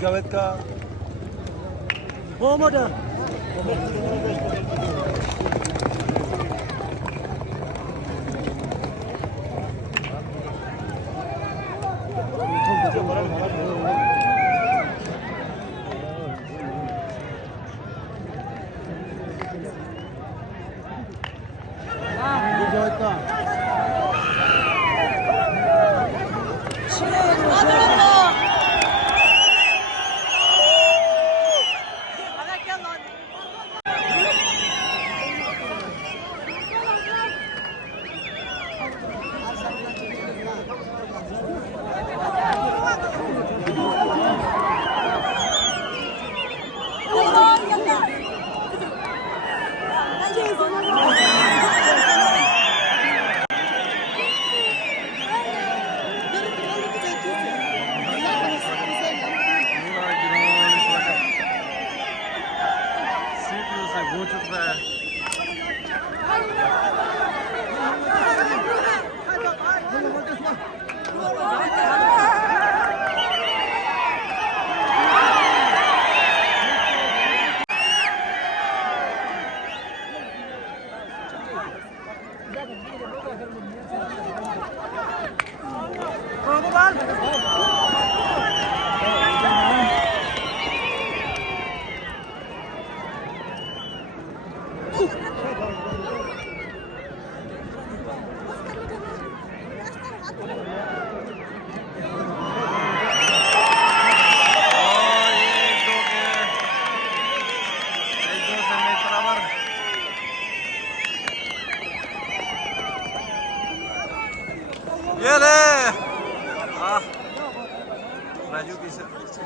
जावेद का हो मोठा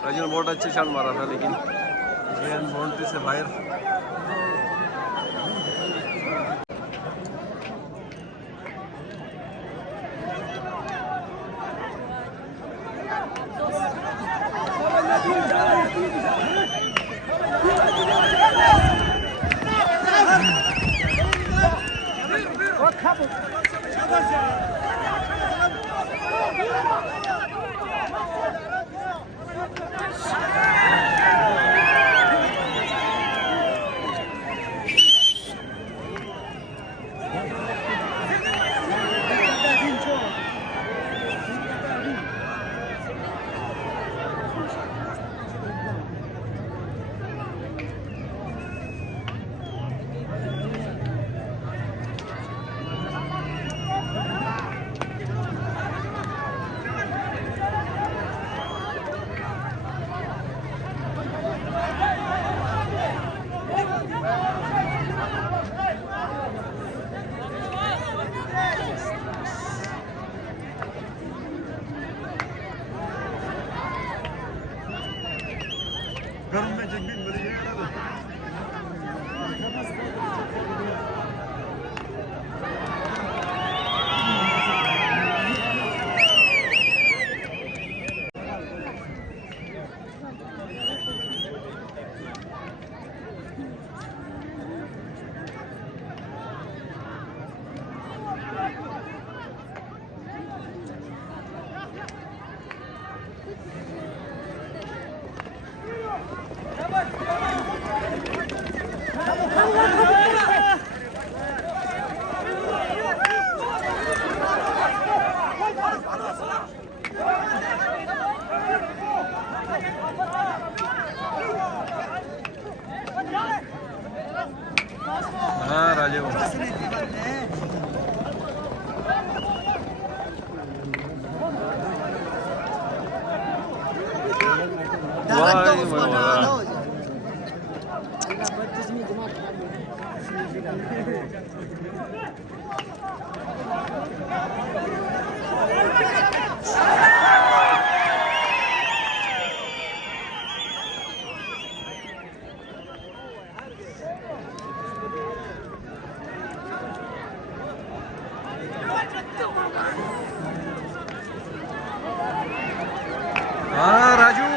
राजू ने बहुत अच्छे शॉट मारा था लेकिन गेंद बाउंड्री से बाहर। राजीव. वाय मला Raju.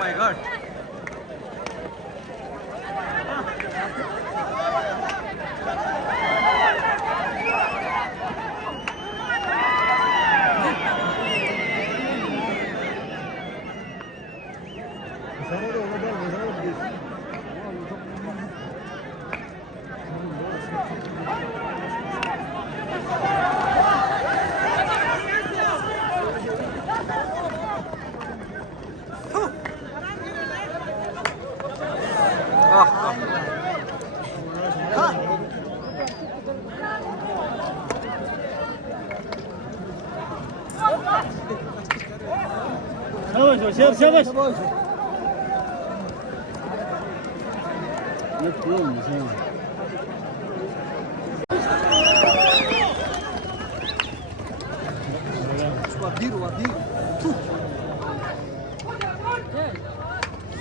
My God.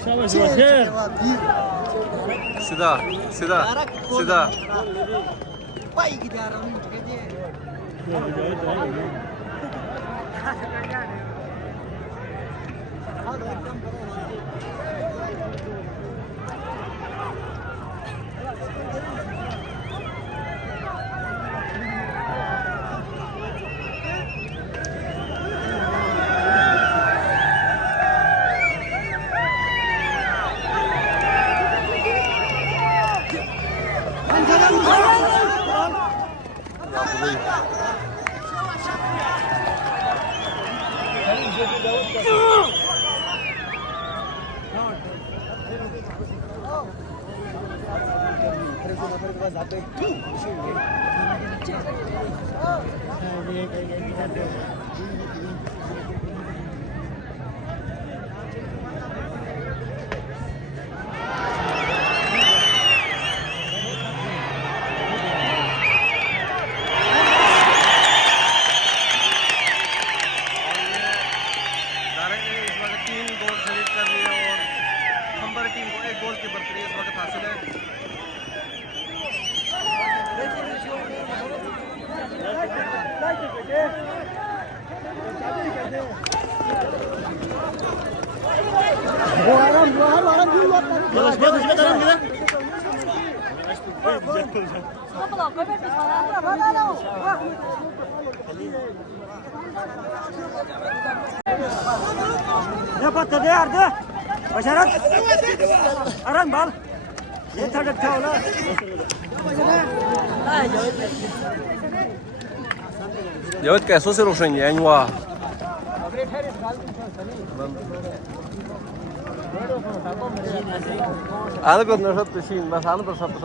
Şabaş. Sida. Pai gider onun gibi. Ne patladı yardı? Başarak. Aran bal. Yeter de tavla. Yawit काय सोसे रोशन ये anywa. Ana bir nashat peşin, bas ana bir sat.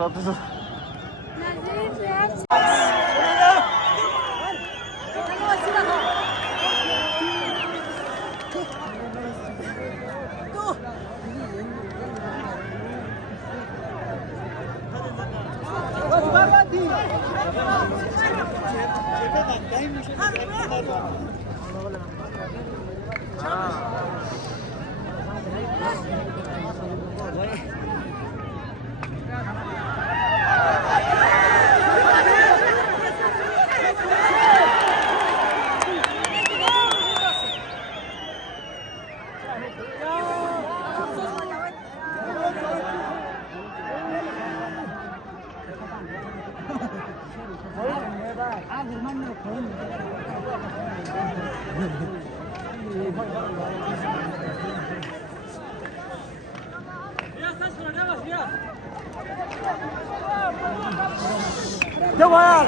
Devam.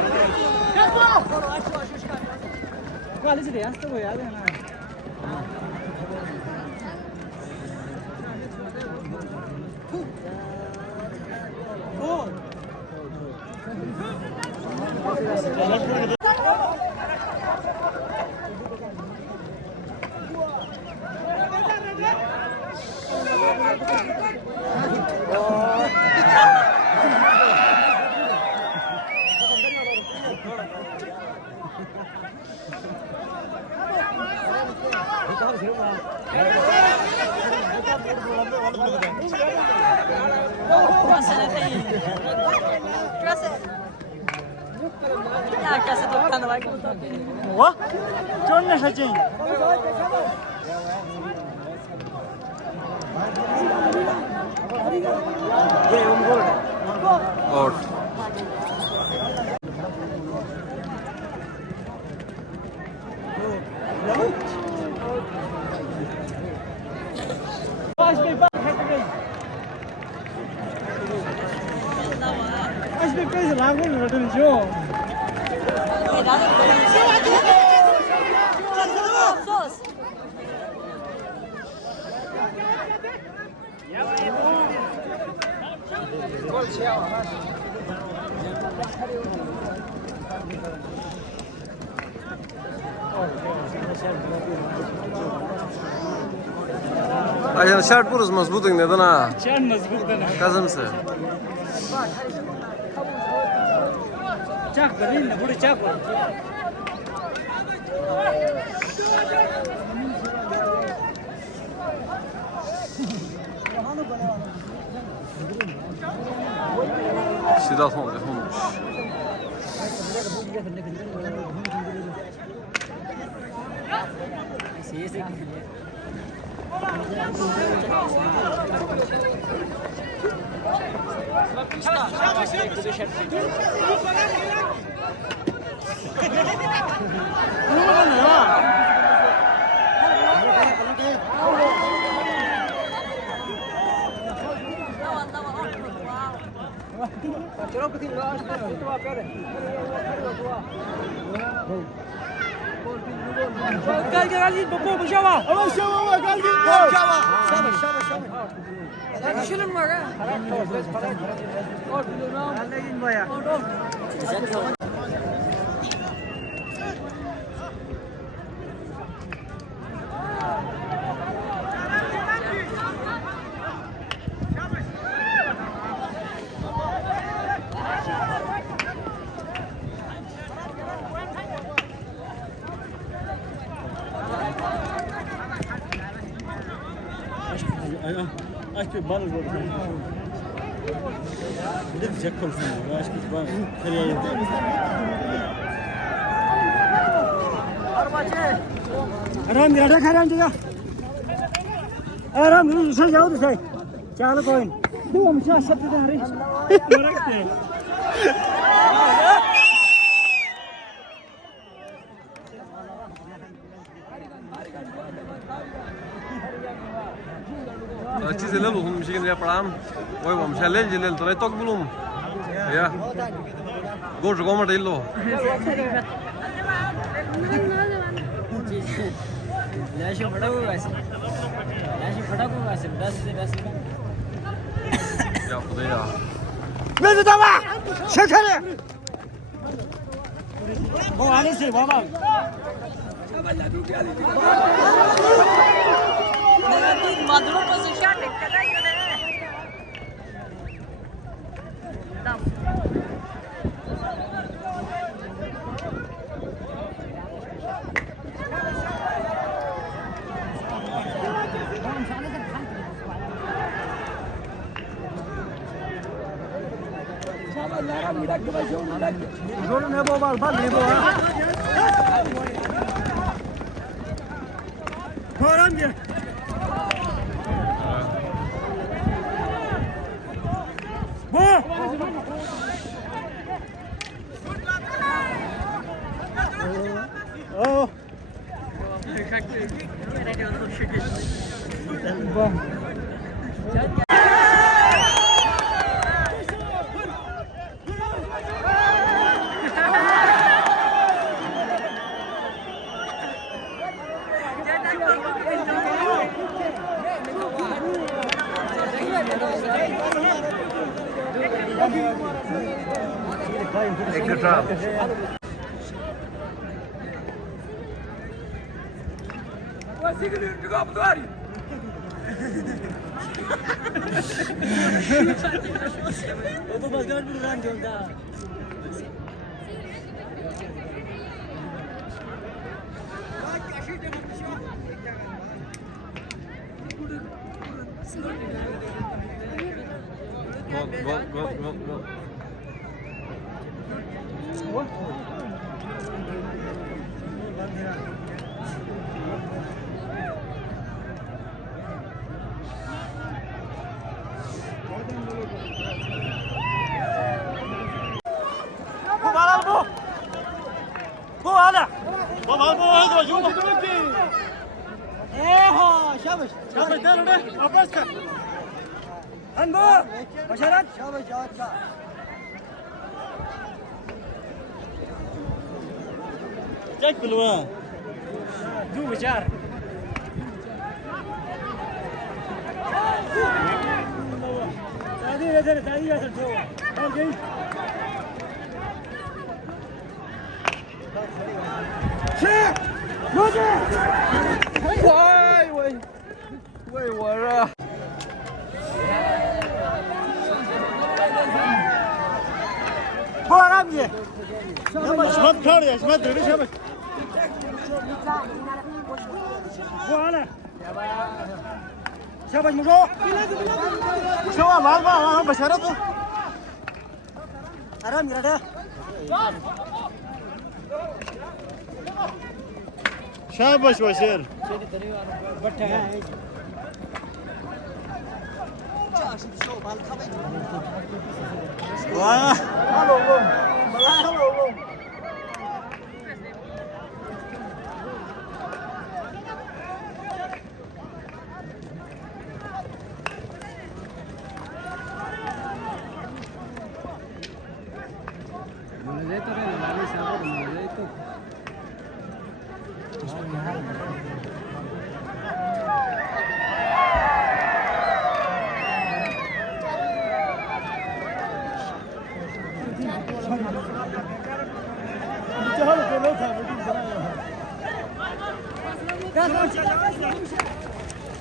What? John na sa chain. Out. Ajan şart buruz mazbutun neden ha? Şart mazbut bana. Kazımsı. Çak verin ne? Burada çak var. Sidat olmuş. Gel gel Ali baba bu şava. Ama şava gel gel. Şava. Şunun var ha. Allah'ın baya. Aç bir bal oldu. Bir de sıcak olsun. Aç bir bal. Nereye gitti? Aram bir adak aram diyor. Aram bir şey जाओ तो चलो कोई तू हमसे शब्द दे रही मरक दे Chị lên một mình xin ra pram, quay vòng xe lên tụi này tóc belum, ya, gol rồi mà đến lo. Lashi fada ko wasi. Lashi fada ko wasi. Das. Ya bu da ya. Ne dedi ama? Şekeri. Bu halisi baba. Maduro position kadar yine. Tamam. Jono ne bu bal ne bu ha? Koran gel. Bu. Oh. Bu. Extra. O da bazılar bir run diyordu. Gol. Bu hala. Baba bu hadi şu bu. Şabaş. Şabaş der orada. Abbas ka. An bu. Başarat. Şabaş şabaş. Çek bilwa. Du biçar. Tadi yeter, tadi yeter. Tamam gel. Vay vara. Bu aram ye. Şabat kar ya, şabat dönüş şabat. Bu ana. Şabat muzo. Şabat var var başarı bu. Aram ye de. Şabaş başar. Bata है वाह hello hello मुझे तो रे लाली साहब मुझे तो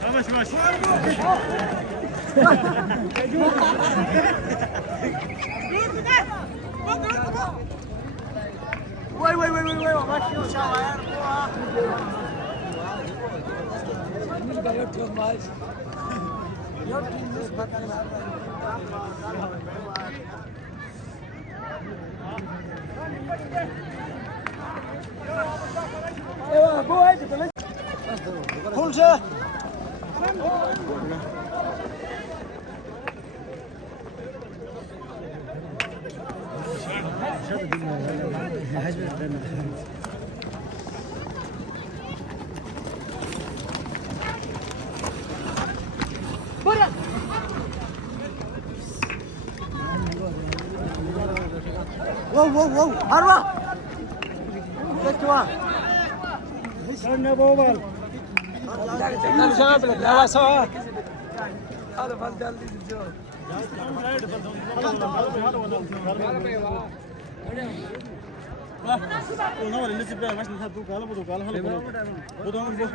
Yavaş yavaş. Vay vay vay vay vay Pulse. Wow, Arwa. Get one. Sana bobal. Tekrar şuna bile yavaş ha. Hadi bas geldi diyor. Ona var elli bir maç nasıl bu kala bu kala hala bu da bu.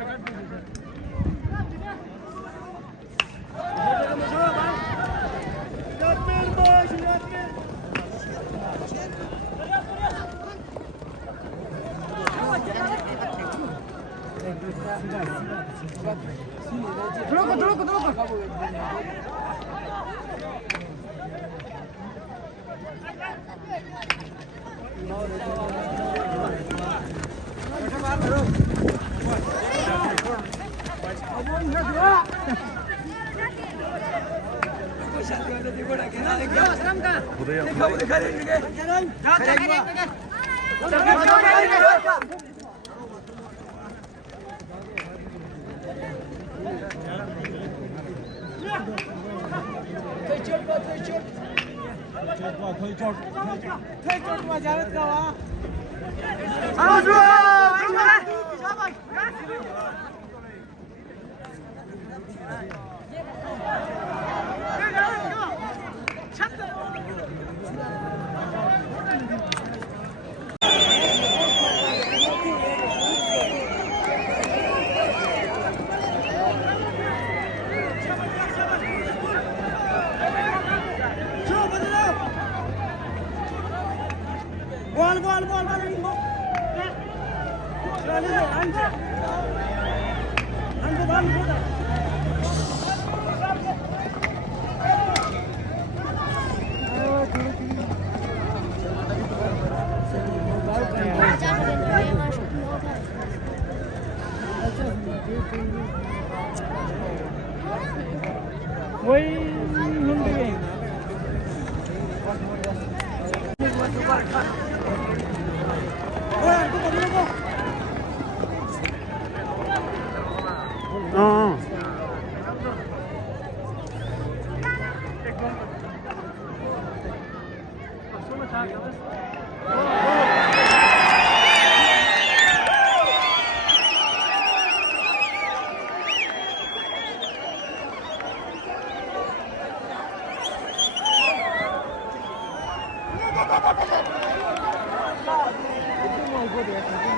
Troco. Ball. Good.